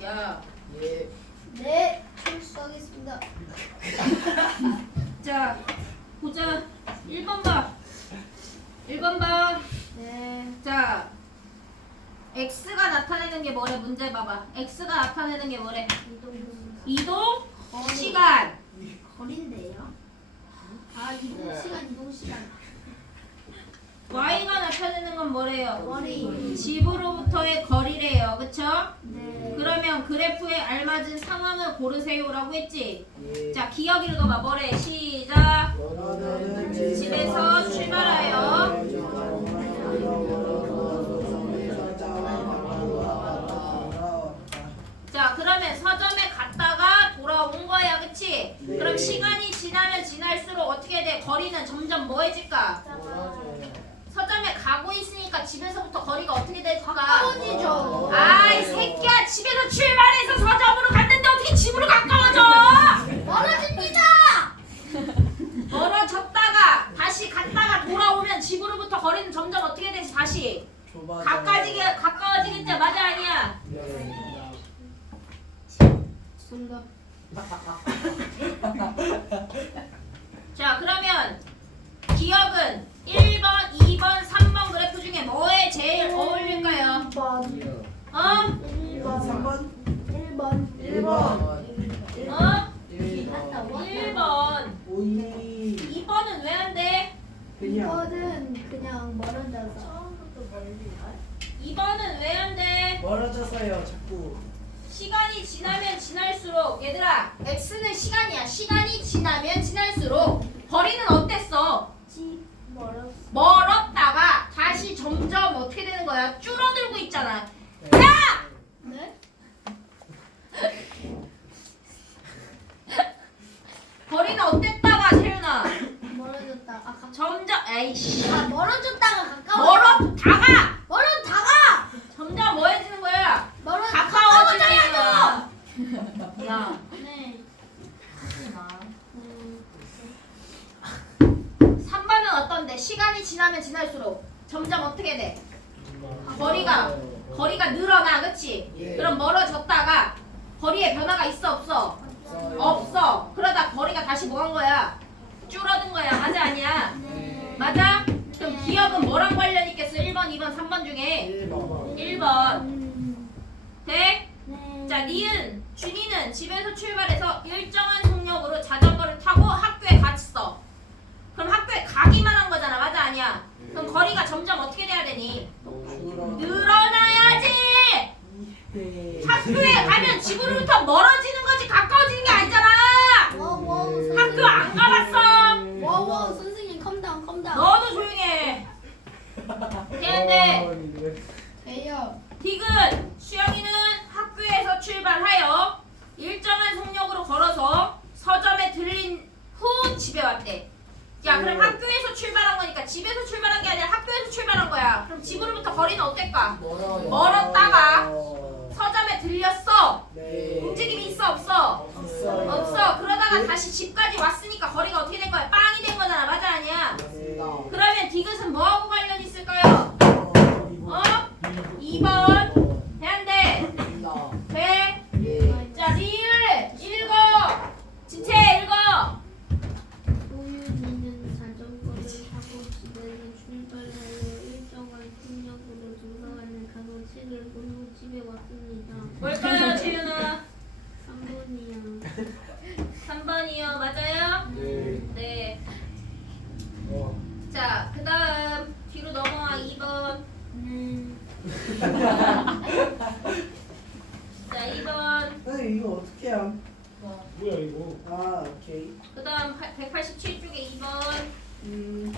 돼. 야. 예. 네, 철수하겠습니다. 자, 보자. 1번 봐. 1번 봐. 네. 자, x가 나타내는 게 뭐래? 문제 봐봐. x가 나타내는 게 뭐래? 이동 시간. 거리인데요. 아, 이동 시간, 이동 시간. y가 나타내는 건 뭐래요? 거리. 집으로부터의 거리래요. 그쵸? 네. 그러면 그래프에 알맞은 상황을 고르세요라고 했지? 예. 자, 기억 읽어봐. 뭐래? 시작. 너는 집에서 출발하여 자 그러면 서점에 갔다가 돌아온 거야 그치? 네. 그럼 시간이 지나면 지날수록 어떻게 돼? 거리는 점점 뭐해질까? 서점에 가고 있으니까 집에서부터 거리가 어떻게 될까? 가까워지죠. 아이 새끼야 집에서 출발해서 서점으로 갔는데 어떻게 집으로 가까워져? 멀어집니다. 멀어졌다가 다시 갔다가 돌아오면 집으로부터 거리는 점점 어떻게 되지? 다시 가까워지겠지 맞아 아니야? 네. 정답. 자 그러면 기억은 1번, 2번, 3번 그래프 중에 뭐에 제일 어울릴까요? 1번. 어? 1번. 3번? 1번. 1번. 어? 1번. 1번. 오이. 2번은 왜 안 돼? 그냥. 2번은 그냥 멀어져서. 처음부터 멀리 가? 2번은 왜 안 돼? 멀어져서요 자꾸. 시간이 지나면 지날수록 얘들아 x는 시간이야. 시간이 지나면 지날수록 거리는 어땠어? 멀었다가 다시 점점 어떻게 되는 거야? 줄어들고 있잖아. 야! 네? 거리는 어땠다가 세윤아? 멀어졌다. 아 점점 에이씨 멀어졌다가 가까워. 멀었다가 멀어다가 점점 뭐해지는 거야? 멀어 가까워지는 야 네. 하지 마. 음. 3번은 어떤데? 시간이 지나면 지날수록 점점 어떻게 돼? 거리가 늘어나, 그치? 예. 그럼 멀어졌다가 거리에 변화가 있어, 없어? 없어. 그러다 거리가 다시 뭐 한 거야? 줄어든 거야. 맞아, 아니야? 네. 맞아? 그럼 기억은 뭐랑 관련 있겠어? 1번, 2번, 3번 중에 1번. 1번. 음. 돼? 네. 자, 니은, 준이는 집에서 출발해서 일정한 속력으로 자전거를 타고 학교에 갔어. 그럼 학교에 가기만 한 거잖아. 맞아, 아니야? 그럼 거리가 점점 어떻게 돼야 되니? 늘어나야지! 학교에 가면 집으로부터 멀어지는 거지 가까워지는 게 아니잖아! 와우 학교 안 가봤어? 와우 선생님 컴다운 컴다운. 너도 조용히 해. 되는데 돼요. 디귿, 수영이는 학교에서 출발하여 일정한 속력으로 걸어서 서점에 들린 후 집에 왔대. 야, 그럼 학교에서 출발한 거니까 집에서 출발한 게 아니라 학교에서 출발한 거야. 그럼 집으로부터 거리는 어떨까? 멀었다가 서점에 들렸어. 네. 움직임이 있어, 없어? 없어요. 없어. 그러다가 다시 집까지 왔으니까 거리가 어떻게 된 거야? 빵이 된 거잖아. 맞아, 아니야? 맞습니다. 그러면 디귿은 뭐하고 관련 있을까요? 어? 2번. 해안대. 돼? 자, 리을 읽어. 지체 읽어. 소윤이는 자전거를 타고 집에서 출발하여 일정한 속력으로 도서관에 가서 책을 본 후 집에 왔습니다. 뭘까요, 채윤아? 3번이요. 3번이요. 맞아요? 네. 네. 어. 자, 그 다음 뒤로 넘어와 2번. 자, 2번. 선생님 이거 어떻게 함? 뭐야 이거? 아 오케이. 그 다음 187쪽에 2번.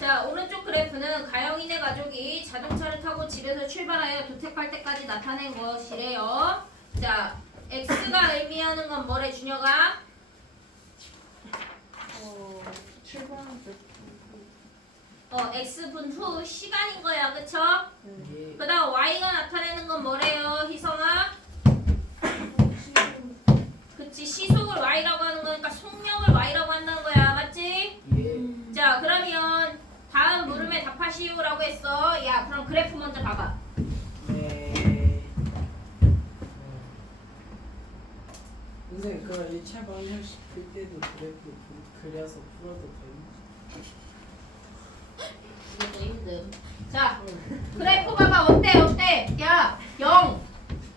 자, 오른쪽 그래프는 가영이네 가족이 자동차를 타고 집에서 출발하여 도착할 때까지 나타낸 것이래요. 자, X가 의미하는 건 뭐래, 준혁아? X분 후 시간인 거야, 그쵸? 그 다음 Y가 나타내는 건 뭐래요, 희성아? 그치, 시속을 Y라고 하는 거니까 속력을 Y라고 한다는 거야, 맞지? 자, 그러면 다음 물음에 답하시오라고 했어. 야, 그럼 그래프 먼저 봐봐. 네. 선생님 그 1차 방정식 풀 때도 그래프 그려서 풀어도 되는지. 이것도 힘듦. 자, 그래프 봐봐. 어때? 야, 0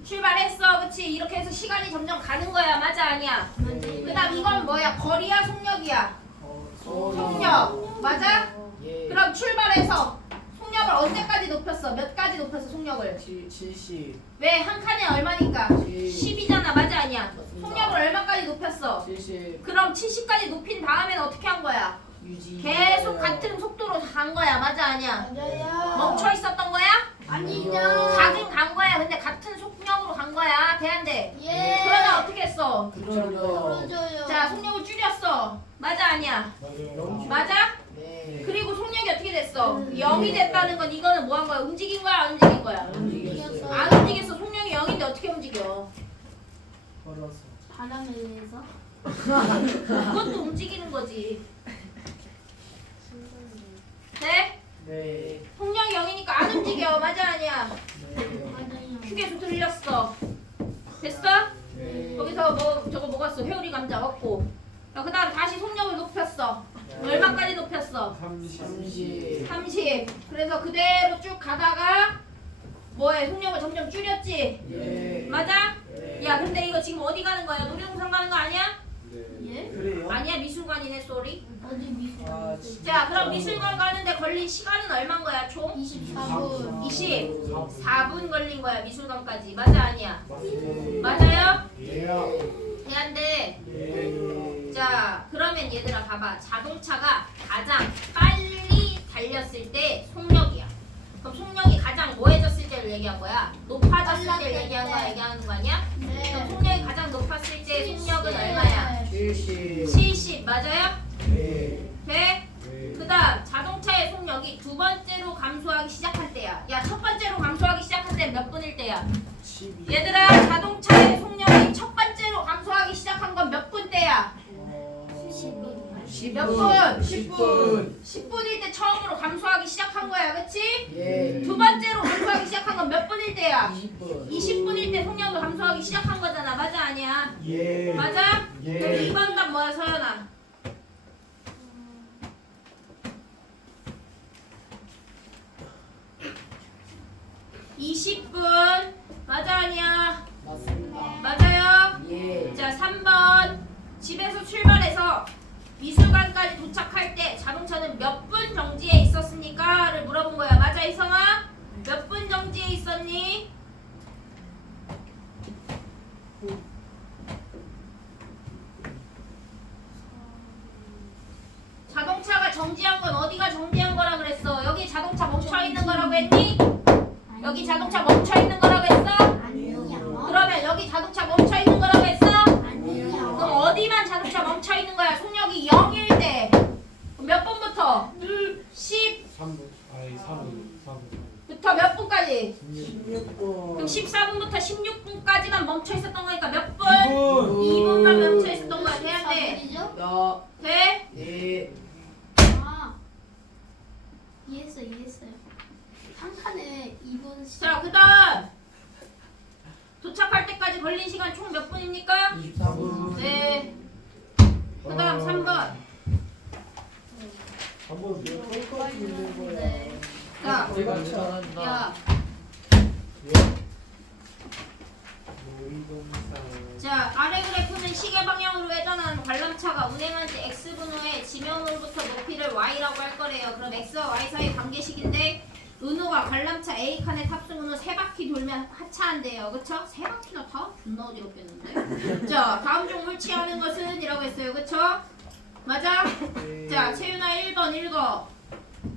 출발했어, 그치? 이렇게 해서 시간이 점점 가는 거야, 맞아, 아니야? 그 다음 이건 뭐야? 거리야, 속력이야? 속력, 맞아? 예. 그럼 출발해서 속력을 언제까지 높였어? 몇 가지 높였어, 속력을? 70. 왜? 한 칸에 얼마니까? 10이잖아, 맞아, 아니야? 속력을 얼마까지 높였어? 70. 그럼 70까지 높인 다음에는 어떻게 한 거야? 유지. 계속 같은 속도로 간 거야, 맞아, 아니야? 맞아요. 멈춰 있었던 거야? 아니죠. 가긴 간 거야. 근데 같은 속력으로 간 거야. 대한대. 예. 그러다 어떻게 했어? 그러죠. 떨어져요. 자, 속력을 줄였어. 맞아, 아니야? 맞아요. 맞아? 네. 그리고 속력이 어떻게 됐어? 0이 됐다는 건 이거는 뭐 한 거야? 움직인 거야, 안 움직인 거야? 움직였어요. 안 움직였어. 속력이 0인데 어떻게 움직여? 걸어서. 바람에 의해서. 그것도 움직이는 거지. 네? 네. 속력이 0이니까 안 움직여. 맞아, 아니야? 네. 맞아요. 휴게소 들렸어. 됐어? 네. 거기서 뭐 저거 먹었어. 회오리 감자 먹고. 그 다음 다시 속력을 높였어. 얼마까지 높였어? 30. 30. 그래서 그대로 쭉 가다가 뭐해? 속력을 점점 줄였지? 예. 맞아? 네. 야, 근데 이거 지금 어디 가는 거야? 놀이동산 가는 거 아니야? 네. 예? 그래요? 아니야 미술관이네 쏘리. 어제 미술. 아, 진짜. 자 그럼 미술관 가는데 걸린 시간은 얼마인 거야 총? 24분. 24분 걸린 거야 미술관까지. 맞아 아니야? 맞습니다. 맞아요? 예. 해안돼. 예. 자 그러면 얘들아 봐봐. 자동차가 가장 빨리 달렸을 때 속력이야. 그럼 속력이 가장 뭐해졌을 때를 얘기한 거야? 높아졌을 때를 얘기하는 거야? 얘기하는 거 아니야? 그럼 네. 속력이 가장 높았을 때 속력은 얼마야? 70. 70 맞아요? 예. 돼? 예. 그 다음 자동차의 속력이 두 번째로 감소하기 시작할 때야. 야 첫 번째로 감소하기 시작할 때 몇 분일 때야? 12. 얘들아 자동차의 속력이 첫 번째로 감소하기 시작한 건 몇 분 때야? 10분. 몇 분? 10분. 10분일 때 처음으로 감소하기 시작한 거야 그치? 예. 두 번째로 감소하기 시작한 건 몇 분일 때야? 20분. 20분일 때 속력을 감소하기 시작한 거잖아. 맞아 아니야? 예. 맞아? 예. 그럼 2번 답 뭐야 서연아? 20분 맞아 아니야? 맞습니다. 맞아요? 예. 자 3번 집에서 출발해서 미술관까지 도착할 때 자동차는 몇 분 정지해 있었습니까? 를 물어본 거야. 맞아 이성아? 몇 분 정지해 있었니? 자동차가 정지한 건 어디가 정지한 거라 그랬어? 여기 자동차 멈춰 있는 거라고 했니? 여기 자동차 멈춰 있는 거라고 했어? 아니요. 그러면 여기 자동차 멈춰 있는 거라고 했어? 아니요. 그럼 어디만 자동차 멈춰 있는 거야? 속력이 0일 때. 그럼 몇 분부터? 10부터 3분. 아니 4분. 몇 분까지? 16분. 그럼 14분부터 16분까지만 멈춰 있었던 거니까 몇 분? 2분. 2분만 멈춰 있었던 거야. 돼야 돼? 14분이죠? 야. 돼? 예. 아. 이해했어요. 한 칸에 2분 자, 그 다음 도착할 때까지 걸린 시간 총 몇 분입니까? 24분. 네. 그 다음 3번. 3번. 똑같이 있는 거야. 네. 자, 내가 야, 자 아래 그래프는 시계 방향으로 회전하는 관람차가 운행한 지 x분 후에 지면으로부터 높이를 y라고 할 거래요. 그럼 x와 y 사이 관계식인데 은호가 관람차 A칸에 탑승 후 3바퀴 돌면 하차한대요. 그쵸? 3바퀴나 타? 존나 어지럽겠는데? 자 다음 중 물치하는 것은? 이라고 했어요. 그쵸? 맞아? 자 채윤아 1번 읽어.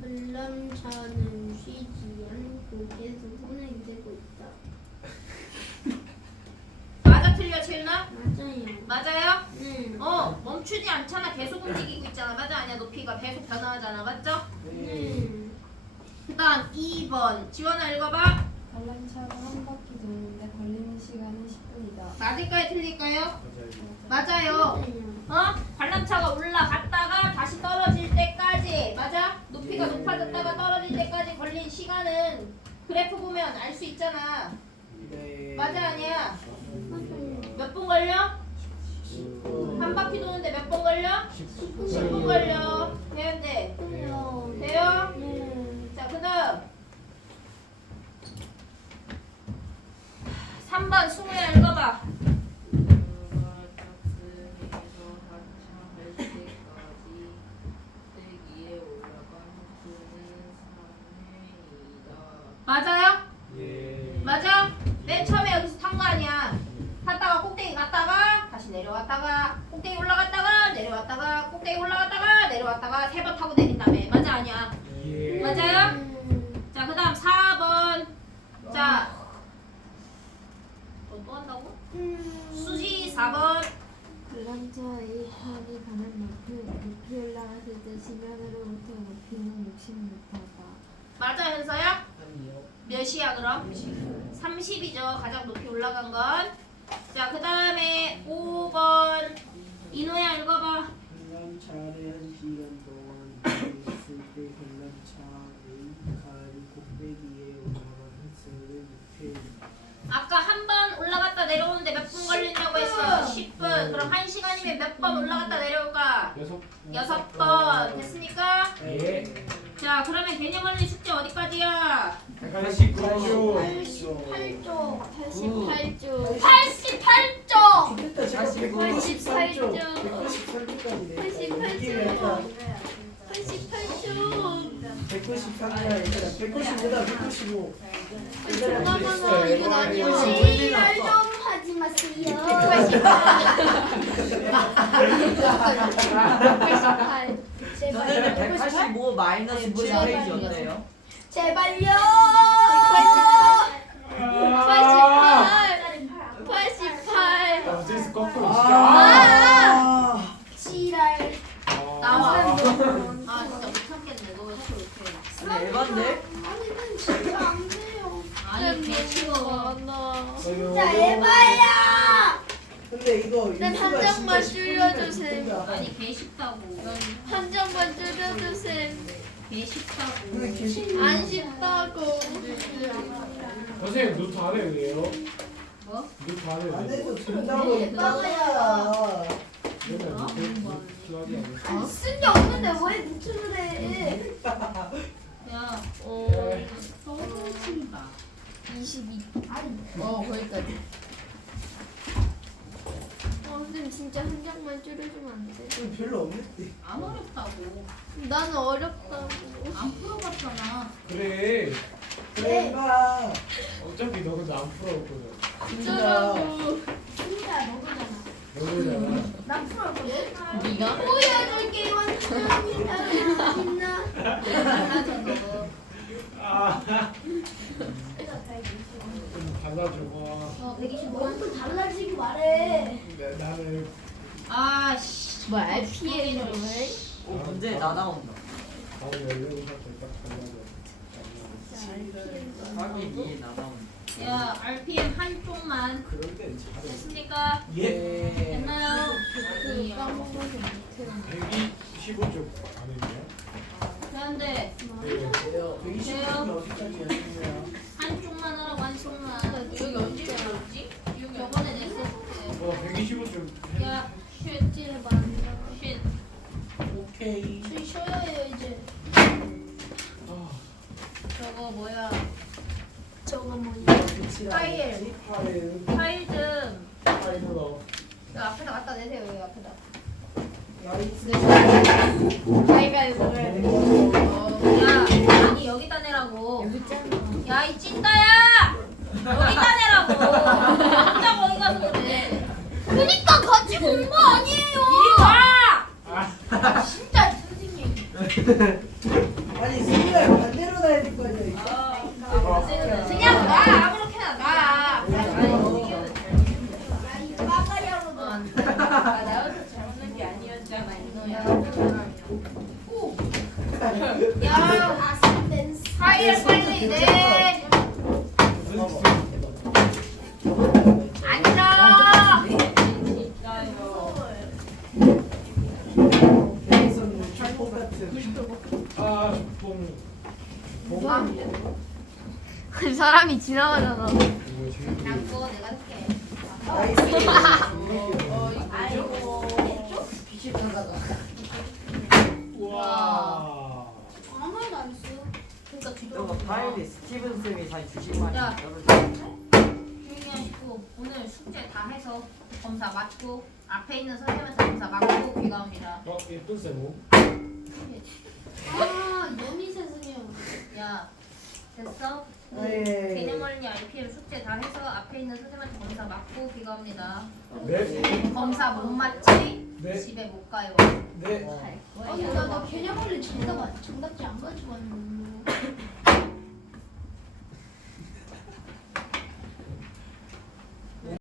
관람차는 쉬지 않고 계속 운행되고 있다. 맞아 틀려 채윤아? 맞아요. 맞아요? 네. 멈추지 않잖아. 계속 움직이고 있잖아. 맞아 아니야? 높이가 계속 변화하잖아. 맞죠? 네. 그 다음 2번 지원아 읽어봐. 관람차가 한 바퀴 도는데 걸리는 시간은 10분이다. 맞을까요? 틀릴까요? 맞아요. 맞아요. 관람차가 올라갔다가 다시 떨어질 때까지 맞아? 높이가 높아졌다가 떨어질 때까지 걸린 시간은 그래프 보면 알 수 있잖아. 네. 맞아 아니야? 맞아요. 몇 분 걸려? 10분. 한 바퀴 도는데 몇 분 걸려? 10분 걸려. 되는데 돼요. 돼요? 네. 자 그 다음 3번 승우야 읽어봐. 맞아요? 예. 맞아? 맨 처음에 여기서 탄 거 아니야. 탔다가 꼭대기 갔다가 다시 내려왔다가 꼭대기 올라갔다가 내려왔다가 꼭대기 올라갔다가 내려왔다가 3번 타고 내린 다음에 맞아 아니야? 예. 맞아요? 자 그 다음 4번. 자 또 한다고? 수지 4번. 관람차 A칸이 가는 만큼 높이 올라갔을 때 지면으로부터 높이는 60m다. 맞아 현서야? 아니요. 몇이야 그럼? 30이죠. 가장 높이 올라간 건. 자 그 다음에 5번 이노야 읽어봐. 관람차를 1시간 동안 있을 때 관람차 A칸이 꼭대기에 올라간 횟수를 목표입니다. 아까 한 번 올라갔다 내려오는데 몇 분 걸린다고 했어? 10분. 그럼 1시간이면 몇 번 올라갔다 내려올까? 여섯 번 됐습니까? 예. 자 그러면 개념 원리 숙제 어디까지야? 89조. 88조 88조 88조. 좋겠다. 제가 88조. 193조까지. 88조 88조 193조. 195다 195. 잠깐만요 이건 아니야 지랄 좀 하지 마세요 88 선생님 185 마이너스 7페이지였대요. 제발요 88 어제스 거꾸로 진짜. 아. 지랄 나와. 아. 아 진짜 못 참겠네. 너 왜 자꾸 이렇게? 아니 에반데? 아니 진짜 안 돼요 아니 개쉬워. 진짜 에바야 근데 이거 난 한 인수가 장만 진짜 줄여주세요. 쉽다. 아니 개 쉽다고. 한 장만 줄여주세요 개 쉽다고. 근데 개심. 안 쉽다고 선생님 노트 안 해도 돼요? 뭐? 노트 안 해도 안 돼요? 해도 된다고 했잖아. 맨날 노트 하지 않았어? 아니 쓴 게 없는데 왜 노트를 해 야. 서울친다 22 거기까지 선생님 진짜 한 장만 줄여주면 안 돼? 좀 별로 없는데. 안 어렵다고. 나는 어렵다고 안 풀어봤잖아. 그래. 그래 봐. 어차피 너 근데 안 풀어봤거든. 어쩌라고 진짜 너도잖아. 너잖아. 나 풀었거든. 네가? 보여줄게 완전히 신나 달라져 너. 아. 좀 발라줘봐. 125. 얼굴 달라지기 말해. 나는 아씨. 뭐 RPM을 문제 나 나온다. 다음 연령이 딱 발라줘. 확인 2 나 나온다. 야 RPM 한쪽만 그런 게 잘해. 됐습니까? 예. 됐나요? 까먹어서 못해요 125쪽 아니에요? 그런데 돼요. 120이 어디까지 연습이야? 한쪽만 하라고 한쪽만. 여기 언제 들었지? 저번에 냈었을 125쪽. 때. 야, 쉣, 해봐 쉣. 오케이. 좀 쉬어야 해요 이제. 아, 저거 뭐야? 저거 뭐야 파일. 파일. 파일 좀. 파이브로. 그 앞에다 갖다 내세요. 여기 앞에다. 나이스. 야, 아니 여기다 내라고. 야, 이 찐따야! 여기다 내라고. 혼자 거기 가서 그래. 그니까 같이 공부 아니에요 이리 와! 진짜 선생님. 아니 승리가 반대로 나야 될 거 아니야. 그냥 나 아무렇게나 나. 빠가야로 너. 나 혼자 잘못한 게 아니었잖아 이노야. 야, 아스펜스. 파일 빨리 내. 앉아. 대선 축복 같은. 아, 뽕. 그 사람이 지나가잖아 이거 지금 잡고 내가 할게. 나이스. 아이고. 와. 아무 말도 안 했어. 그러니까 뒤로. 저거 파일이 스티븐 쌤이 다시 주신 말이 야. 떨어져. 조용히 하시고 오늘 숙제 다 해서 검사 맞고 앞에 있는 선생님한테 검사 맞고 귀가 옵니다. 예쁜 쌤. 아 연희세 선생님. 야, 됐어? 예. 개념 원리 RPM 숙제 다 해서 앞에 있는 선생님한테 검사 맞고 귀가 옵니다. 네. 검사 못 맞지? 네. 집에 못 가요. 네. 아니 나 개념 원리 정답지 안 가지고 왔는데.